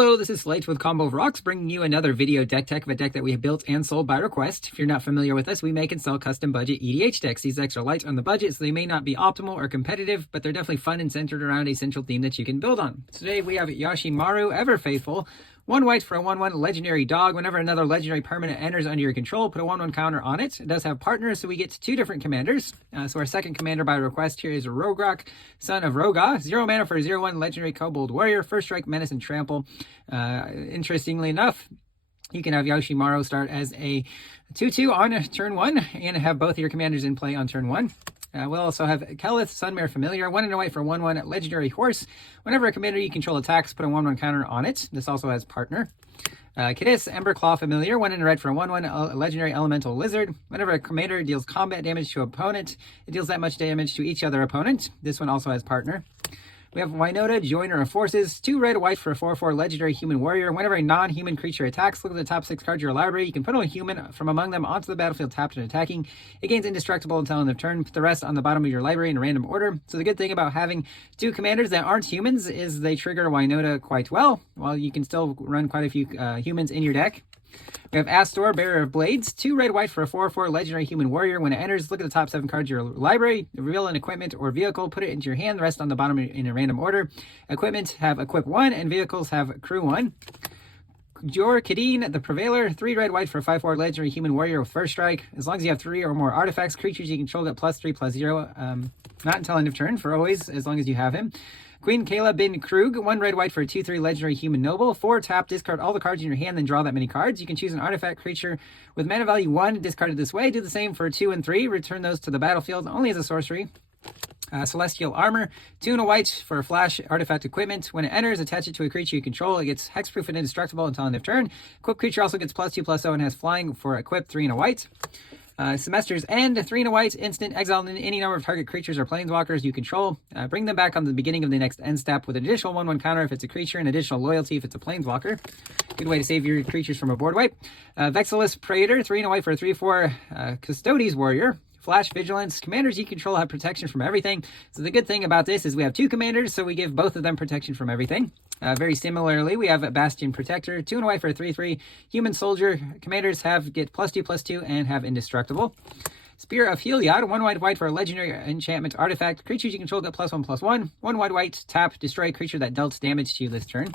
Hello, this is Slate with Combo of Rocks, bringing you another video deck tech of a deck that we have built and sold by request. If you're not familiar with us, we make and sell custom budget EDH decks. These decks are light on the budget, so they may not be optimal or competitive, but they're definitely fun and centered around a central theme that you can build on. Today we have Yoshimaru, Ever Faithful. 1 white for a 1/1 legendary dog. Whenever another legendary permanent enters under your control, put a 1/1 counter on it. It does have partners, so we get 2 different commanders. So our second commander by request here is Rograhk, son of Rohgahh. 0 mana for a 0/1 legendary kobold warrior. First strike, menace, and trample. Interestingly enough, you can have Yoshimaru start as a 2/2 on turn 1 and have both of your commanders in play on turn 1. We'll also have Kelith, Sunmare Familiar, 1 and a white for 1/1 legendary horse. Whenever a commander you control attacks, put a 1/1 counter on it. This also has partner. Kidis, Emberclaw Familiar, 1 and a red for a 1/1 legendary elemental lizard. Whenever a commander deals combat damage to an opponent, it deals that much damage to each other opponent. This one also has partner. We have Winota, Joiner of Forces, 2 red, white for a 4/4 legendary human warrior. Whenever a non-human creature attacks, look at the top 6 cards of your library. You can put a human from among them onto the battlefield tapped and attacking. It gains indestructible until end of turn. Put the rest on the bottom of your library in a random order. So the good thing about having 2 commanders that aren't humans is they trigger Winota quite well, while you can still run quite a few humans in your deck. We have Astor, Bearer of Blades, 2 red, white for a 4/4 legendary human warrior. When it enters, look at the top 7 cards of your library, reveal an equipment or vehicle, put it into your hand, the rest on the bottom in a random order. Equipment have Equip 1, and vehicles have Crew 1. Jor Kadeen, the Prevailer, 3 red, white for a 5/4 legendary human warrior with first strike. As long as you have 3 or more artifacts, creatures you control get +3/+0, not until end of turn, for always, as long as you have him. Queen Kayla bin Krug, 1 red, white for a 2/3 legendary human noble. 4 tap, discard all the cards in your hand, then draw that many cards. You can choose an artifact creature with mana value 1, discarded this way. Do the same for 2 and 3. Return those to the battlefield, only as a sorcery. Celestial Armor, 2 and a white for a flash artifact equipment. When it enters, attach it to a creature you control. It gets hexproof and indestructible until end of turn. Equipped creature also gets +2/+0 and has flying for equip 3 and a white. Semester's End, 3 and a white, instant, exile any number of target creatures or planeswalkers you control. Bring them back on the beginning of the next end step with an additional 1/1 counter if it's a creature and additional loyalty if it's a planeswalker. Good way to save your creatures from a board wipe. Vexilus Praetor, 3 and a white for a 3/4 Custodes Warrior. Flash Vigilance. Commanders you control have protection from everything. So the good thing about this is we have 2 commanders, so we give both of them protection from everything. Very similarly, we have a Bastion Protector, 2 and a white for a 3/3 Human Soldier. Commanders get +2/+2 and have indestructible. Spear of Heliod, 1 white for a legendary enchantment artifact. Creatures you control get +1/+1. 1 white, tap, destroy a creature that dealt damage to you this turn.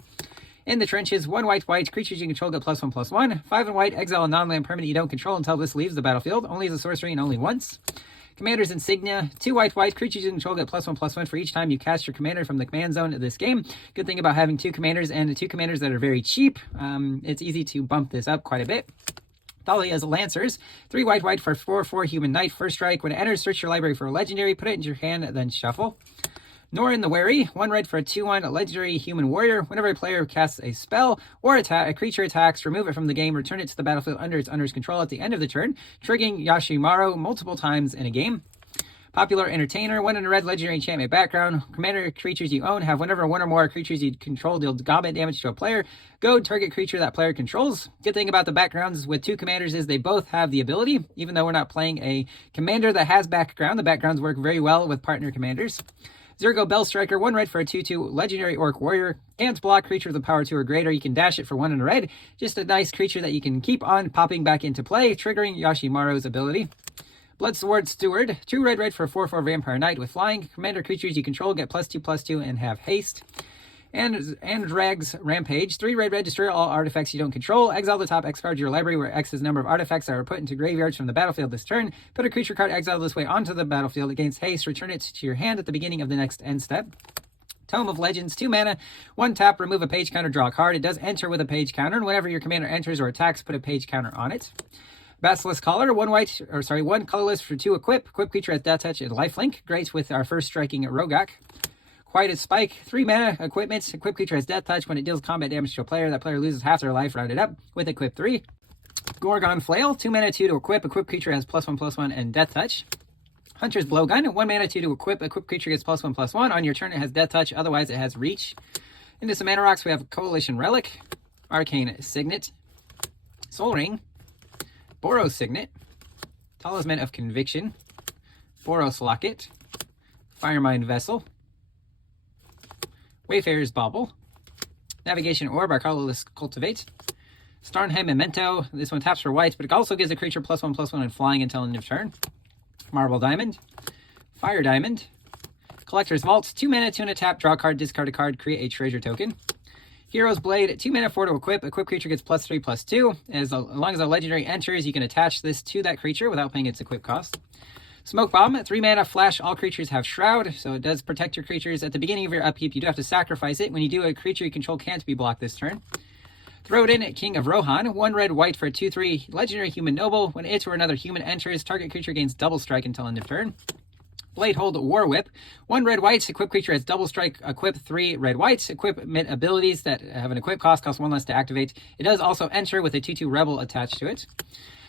In the Trenches, 1 white, creatures you control get +1/+1. 5 and white, exile a non-land permanent you don't control until this leaves the battlefield, only as a sorcery and only once. Commander's Insignia, 2 white, creatures you control get +1/+1 for each time you cast your commander from the command zone of this game. Good thing about having 2 commanders and 2 commanders that are very cheap, it's easy to bump this up quite a bit. Thalia's Lancers, 3 white for 4/4 human knight, first strike. When it enters, search your library for a legendary, put it into your hand, then shuffle. Norin the Wary, 1 red for a 2/1 legendary human warrior. Whenever a player casts a spell or a creature attacks, remove it from the game, return it to the battlefield under its owner's control at the end of the turn, triggering Yoshimaru multiple times in a game. Popular Entertainer, 1 and a red legendary enchantment background. Commander creatures you own have whenever 1 or more creatures you control deal combat damage to a player, go target creature that player controls. Good thing about the backgrounds with 2 commanders is they both have the ability. Even though we're not playing a commander that has background, the backgrounds work very well with partner commanders. Zergo Bellstriker, 1 red for a 2/2 legendary orc warrior. Can't block creature with a power 2 or greater. You can dash it for 1 and a red. Just a nice creature that you can keep on popping back into play, triggering Yoshimaru's ability. Bloodsword Steward, 2 red for a 4/4 vampire knight with flying. Commander creatures you control get +2/+2 and have haste. And Drag's Rampage, 3 red, destroy all artifacts you don't control. Exile the top X card of your library where X is the number of artifacts that are put into graveyards from the battlefield this turn. Put a creature card exiled this way onto the battlefield. It gains haste. Return it to your hand at the beginning of the next end step. Tome of Legends, 2 mana, 1 tap, remove a page counter, draw a card. It does enter with a page counter, and whenever your commander enters or attacks, put a page counter on it. Basilisk Collar, 1 colorless for 2 equip. Equip creature at Death Touch and Lifelink. Great with our first striking Rohgahh. Quieted Spike, 3 mana, equipment. Equip creature has Death Touch. When it deals combat damage to a player, that player loses half their life, rounded up, with equip 3. Gorgon Flail, 2 mana, 2 to equip. Equip creature has +1/+1 and Death Touch. Hunter's Blowgun, 1 mana, 2 to equip. Equip creature gets +1/+1. On your turn, it has Death Touch. Otherwise, it has Reach. Into some mana rocks, we have Coalition Relic, Arcane Signet, Soul Ring, Boros Signet, Talisman of Conviction, Boros Locket, Firemind Vessel, Wayfarer's Bauble, Navigation Orb, our colorless Cultivate. Starnheim Memento, this one taps for white, but it also gives a creature +1/+1 and flying until end of turn. Marble Diamond. Fire Diamond. Collector's Vault, 2 mana, 2 and a tap, draw a card, discard a card, create a treasure token. Hero's Blade, 2 mana, 4 to equip. Equip creature gets +3/+2. As long as a legendary enters, you can attach this to that creature without paying its equip cost. Smoke Bomb, 3 mana, flash, all creatures have Shroud, so it does protect your creatures. At the beginning of your upkeep, you do have to sacrifice it. When you do, a creature you control can't be blocked this turn. Throw it in, King of Rohan, 1 red, white for a 2/3 legendary human noble. When it or another human enters, target creature gains double strike until end of turn. Blade Hold War Whip, 1 red, white, equip creature has double strike, equip 3 red, white, equipment abilities that have an equip cost 1 less to activate. It does also enter with a 2/2 rebel attached to it.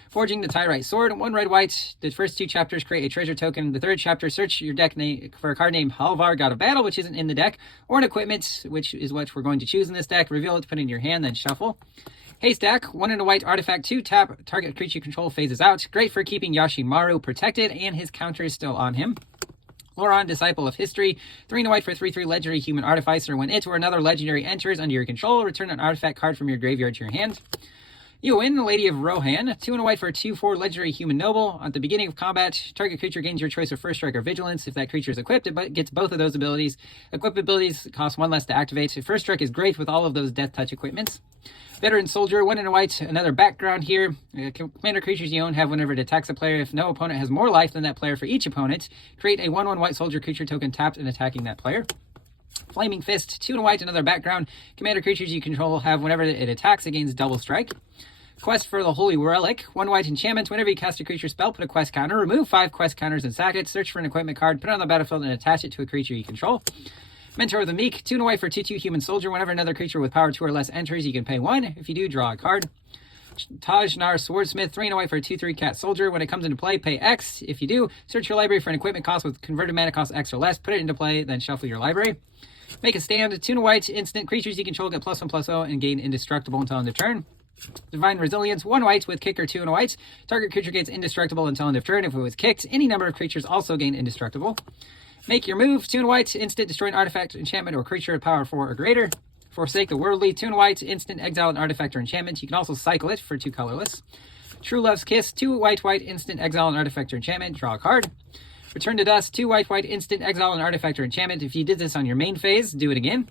Forging the Tyrite Sword, 1 red, white. The first 2 chapters create a treasure token. The third chapter, search your deck for a card named Halvar, God of Battle, which isn't in the deck, or an equipment, which is what we're going to choose in this deck. Reveal it, put it in your hand, then shuffle. Haystack, 1 and a white artifact, 2 tap, target creature control phases out. Great for keeping Yoshimaru protected, and his counter is still on him. Loran, Disciple of History, 3 and a white for 3/3 legendary human artificer. When it or another legendary enters under your control, return an artifact card from your graveyard to your hand. Eowyn, the Lady of Rohan, 2 and a white for a 2/4 legendary human noble. At the beginning of combat, target creature gains your choice of First Strike or Vigilance. If that creature is equipped, it gets both of those abilities. Equip abilities cost 1 less to activate. First Strike is great with all of those Death Touch equipments. Veteran Soldier, 1 and a white, another background here. Commander creatures you own have whenever it attacks a player. If no opponent has more life than that player for each opponent, create a 1/1 white soldier creature token tapped and attacking that player. Flaming Fist, 2 and a white, another background. Commander creatures you control have whenever it attacks, it gains double strike. Quest for the Holy Relic, 1 white enchantment. Whenever you cast a creature spell, put a quest counter. Remove 5 quest counters and sack it. Search for an equipment card, put it on the battlefield, and attach it to a creature you control. Mentor of the Meek, 2 and a white for 2/2 human soldier. Whenever another creature with power 2 or less enters, you can pay 1. If you do, draw a card. Tajnar Swordsmith, 3 and a white for a 2/3 cat soldier. When it comes into play, pay X. If you do, search your library for an equipment cost with converted mana cost X or less. Put it into play, then shuffle your library. Make a stand, 2 and a white, instant. Creatures you control get +1/+0 and gain indestructible until end of turn. Divine Resilience, 1 white with kicker, 2 and a white. Target creature gets indestructible until end of turn. If it was kicked, any number of creatures also gain indestructible. Make your move, 2 and white, instant, destroy an artifact, enchantment, or creature with power 4 or greater. Forsake the Worldly, 2 and white, instant, exile an artifact or enchantment. You can also cycle it for 2 colorless. True Love's Kiss, 2 white, instant, exile an artifact or enchantment. Draw a card. Return to Dust, 2 white, instant, exile an artifact or enchantment. If you did this on your main phase, do it again.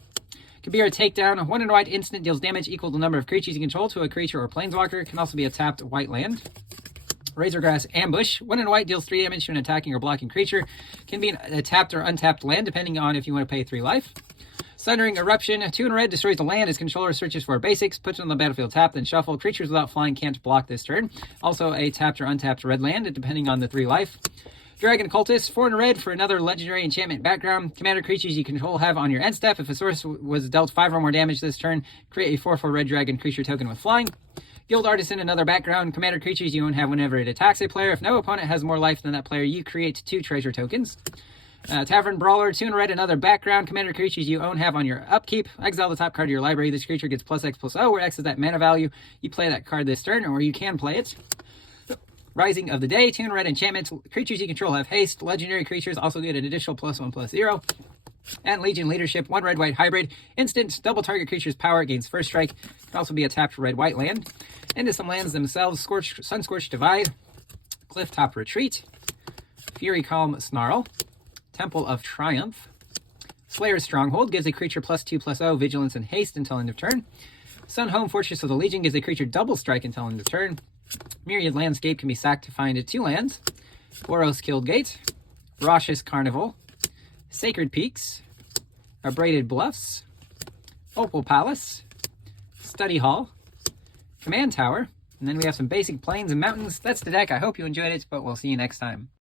Kabira Takedown, 1 and white, instant, deals damage equal to the number of creatures you control to a creature or planeswalker. Can also be a tapped white land. Razorgrass Ambush, 1 and white, deals 3 damage to an attacking or blocking creature. Can be a tapped or untapped land, depending on if you want to pay 3 life. Sundering Eruption, 2 and red, destroys the land. Its controller searches for basics, puts it on the battlefield tapped, then shuffle. Creatures without flying can't block this turn. Also a tapped or untapped red land, depending on the 3 life. Dragon Cultist, 4 and red for another legendary enchantment background. Commander creatures you control have on your end step. If a source was dealt 5 or more damage this turn, create a 4/4 red dragon creature token with flying. Guild Artisan, another background. Commander creatures you own have whenever it attacks a player. If no opponent has more life than that player, you create 2 treasure tokens. Tavern Brawler, 2 and red, another background. Commander creatures you own have on your upkeep. Exile the top card of your library. This creature gets +X/+0, where X is that mana value. You play that card this turn, or you can play it. Rising of the Day, 2 and red enchantments. Creatures you control have haste. Legendary creatures also get an additional +1/+0. And Legion Leadership, 1 red, white hybrid. Instant, double target creature's power gains first strike. Can also be a tapped red, white land. Into some lands themselves, Sunscorched Divide, Clifftop Retreat, Fury Calm Snarl, Temple of Triumph, Slayer's Stronghold, gives a creature +2/+0, vigilance and haste until end of turn. Sunhome Fortress of the Legion gives a creature double strike until end of turn. Myriad Landscape can be sacked to find 2 lands. Boros Killed Gate, Raucous Carnival, Sacred Peaks, Abraded Bluffs, Opal Palace, Study Hall, Command Tower, and then we have some basic plains and mountains. That's the deck. I hope you enjoyed it, but we'll see you next time.